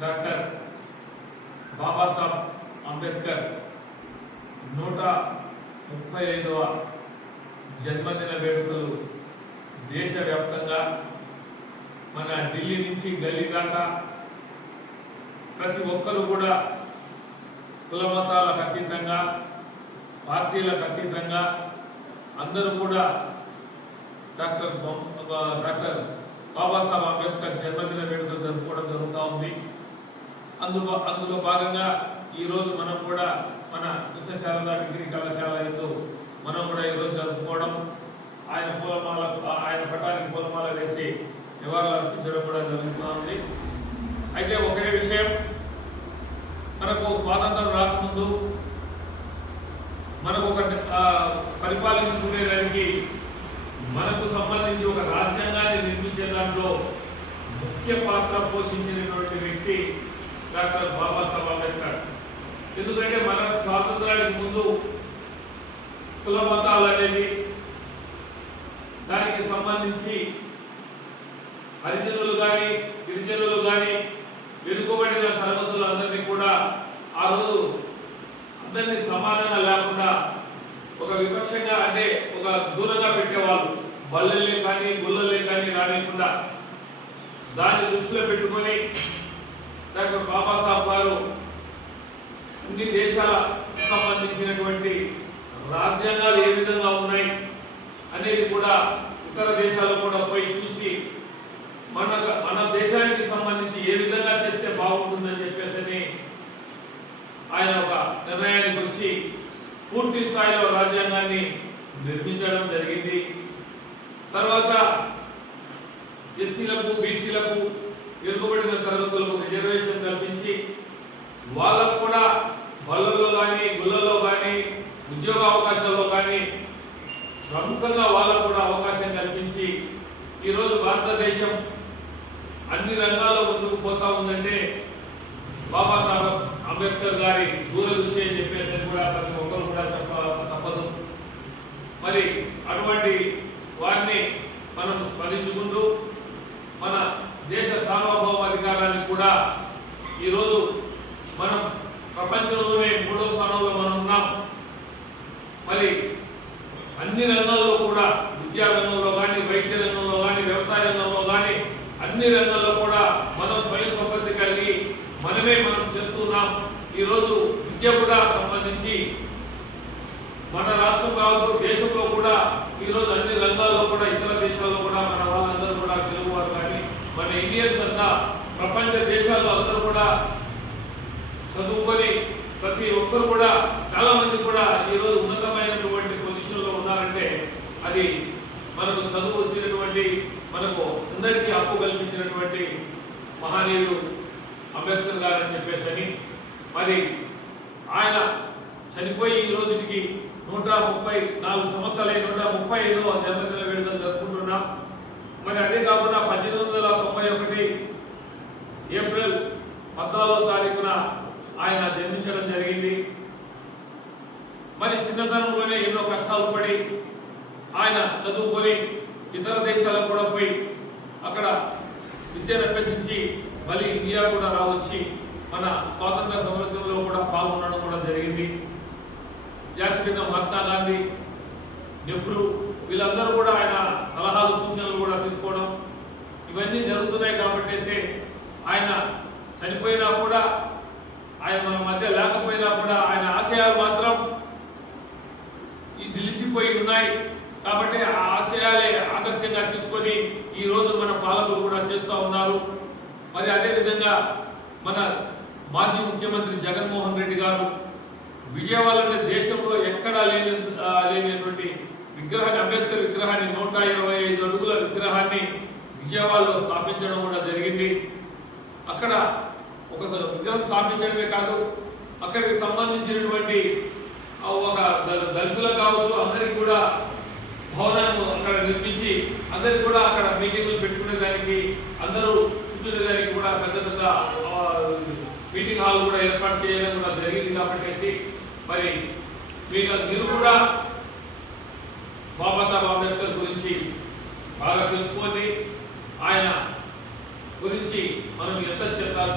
Doctor Babasaheb Ambedkar నూట ముప్పై ఐదవ జన్మదిన వేడుకలు దేశవ్యాప్తంగా మన ఢిల్లీ నుంచి గల్లీ దాకా ప్రతి ఒక్కరు కూడా కులమతాలకు అతీతంగా పార్టీలకు అతీతంగా అందరూ కూడా డాక్టర్ డాక్టర్ బాబాసాహెబ్ అంబేద్కర్ జన్మదిన వేడుకలు జరుపుకోవడం అందులో అందులో భాగంగా ఈరోజు మనం కూడా మన విశ్వశారద డిగ్రీ కళాశాల ఎందు మనం కూడా ఈరోజు జరుపుకోవడం. ఆయన పూలమాల ఆయన పటానికి పూలమాల వేసి నివాళులు అర్పించడం కూడా జరుగుతూ ఉంది. అయితే ఒకే విషయం మనకు స్వాతంత్రం రాకముందు మనకు ఒక పరిపాలించుకునేదానికి మనకు సంబంధించి ఒక రాజ్యాంగాన్ని నిర్మించే దాంట్లో ముఖ్య పాత్ర పోషించినటువంటి వ్యక్తి డాక్టర్ బాబాసాహెబ్ అంబేద్కర్. ఎందుకంటే మన స్వాతంత్రానికి ముందు కుల మతాలు అనేవి దానికి సంబంధించి హరిజనులు కానీ గిరిజనులు కానీ వెనుకబడిన తరగతులు అందరినీ కూడా ఆ రోజు అందరినీ సమానంగా లేకుండా ఒక విపక్షంగా అంటే ఒక దూరంగా పెట్టేవాళ్ళు. బల్లెల్లే కానీ గుల్లలే కానీ రానియకుండా దాన్ని దృష్టిలో పెట్టుకొని డాక్టర్ బాబాసాహెబ్ గారు అన్ని దేశాలకు సంబంధించినటువంటి రాజ్యాంగాలు ఏ విధంగా ఉన్నాయి అనేది కూడా ఇతర దేశాల్లో కూడా పోయి చూసి మన మన దేశానికి సంబంధించి ఏ విధంగా చేస్తే బాగుంటుందని చెప్పేసి ఆయన ఒక నిర్ణయానికి వచ్చి పూర్తి స్థాయిలో రాజ్యాంగాన్ని నిర్మించడం జరిగింది. తర్వాత ఎస్సీలకు బీసీలకు వెనుకబడిన తరగతులకు రిజర్వేషన్ కల్పించి వాళ్ళకు కూడా బళ్ళల్లో కానీ గుళ్ళల్లో కానీ ఉద్యోగ అవకాశాల్లో కానీ ప్రముఖంగా వాళ్ళకు కూడా అవకాశం కల్పించి ఈరోజు భారతదేశం అన్ని రంగాల్లో ముందుకు పోతా ఉందంటే బాబాసాహెబ్ అంబేద్కర్ గారి దూరదృష్టి అని చెప్పేసి కూడా ప్రతి ఒక్కరు కూడా చెప్ప తప్పదు. మరి అటువంటి వారిని మనం స్మరించుకుంటూ మన దేశ సార్వభౌమాధికారాన్ని కూడా ఈరోజు మనం ప్రపంచంలోనే మూడో స్థానంలో మనం ఉన్నాం. మరి అన్ని రంగాల్లో కూడా విద్యా రంగంలో కానీ వైద్య రంగంలో కానీ వ్యవసాయ రంగంలో కానీ అన్ని రంగాల్లో కూడా మనం స్వయం సంపత్తి కలిగి మనమే మనం చేస్తున్నాం. ఈరోజు విద్య కూడా సంబంధించి మన రాష్ట్రం కావచ్చు దేశంలో కూడా ఈరోజు అన్ని రంగాల్లో కూడా ఇతర దేశాల్లో కూడా మనం వాళ్ళందరూ కూడా తెలుగువారు కానీ మన ఇండియన్స్ అంతా ప్రపంచ దేశాల్లో అందరూ కూడా చదువుకొని ప్రతి ఒక్కరు కూడా చాలా మంది కూడా ఈరోజు ఉన్నతమైనటువంటి పొజిషన్లో ఉన్నారంటే అది మనకు చదువు వచ్చినటువంటి మనకు అందరికీ హక్కు కల్పించినటువంటి మహానీయుడు అంబేద్కర్ గారు అని చెప్పేసి మరి ఆయన చనిపోయి ఈ రోజుకి నూట ముప్పై నాలుగు సంవత్సరాలై నూట ముప్పై ఐదవ జన్మదిన వేడుకలు జరుపుకుంటున్నాం మరి అదే కాకుండా పద్దెనిమిది వందల తొంభై ఒకటి ఏప్రిల్ పద్నాలుగో తారీఖున ఆయన జన్మించడం జరిగింది. మరి చిన్నతనంలోనే ఎన్నో కష్టాలు పడి ఆయన చదువుకొని ఇతర దేశాలకు కూడా పోయి అక్కడ విద్యను అభ్యసించి మళ్ళీ ఇండియా కూడా రావచ్చి మన స్వాతంత్ర సమృద్ధంలో కూడా పాల్గొనడం కూడా జరిగింది. జాతిపిత మహాత్మా గాంధీ నెహ్రూ వీళ్ళందరూ కూడా ఆయన సలహాలు సూచనలు కూడా తీసుకోవడం ఇవన్నీ జరుగుతున్నాయి కాబట్టేసే ఆయన చనిపోయినా కూడా ఆయన మన మధ్య లేకపోయినా కూడా ఆయన ఆశయాలు మాత్రం ఈ నిలిచిపోయి ఉన్నాయి. కాబట్టి ఆ ఆశయాలే ఆదర్శంగా తీసుకొని ఈ రోజు మన పాలకులు కూడా చేస్తూ ఉన్నారు. మరి అదేవిధంగా మన మాజీ ముఖ్యమంత్రి జగన్మోహన్ రెడ్డి గారు విజయవాడలోని దేశంలో ఎక్కడా లేని లేనటువంటి విగ్రహాన్ని అంబేద్కర్ విగ్రహాన్ని నూట ఇరవై ఐదు అడుగుల విగ్రహాన్ని విజయవాడలో స్థాపించడం కూడా జరిగింది. అక్కడ ఒక విగ్రహం స్థాపించడమే కాదు అక్కడికి సంబంధించినటువంటి ఒక దళితులకు కావచ్చు అందరికి కూడా భవనాన్ని అక్కడ నిర్మించి అందరికి కూడా అక్కడ మీటింగులు పెట్టుకునే దానికి అందరూ కూర్చునే దానికి కూడా పెద్ద పెద్ద మీటింగ్ హాల్ కూడా ఏర్పాటు చేయడం కూడా జరిగింది కాబట్టి మరి మీరు మీరు కూడా బాబాసాహెబ్ అంబేద్కర్ గురించి బాగా తెలుసుకోండి. ఆయన గురించి మనం ఎంత చెప్పాలి?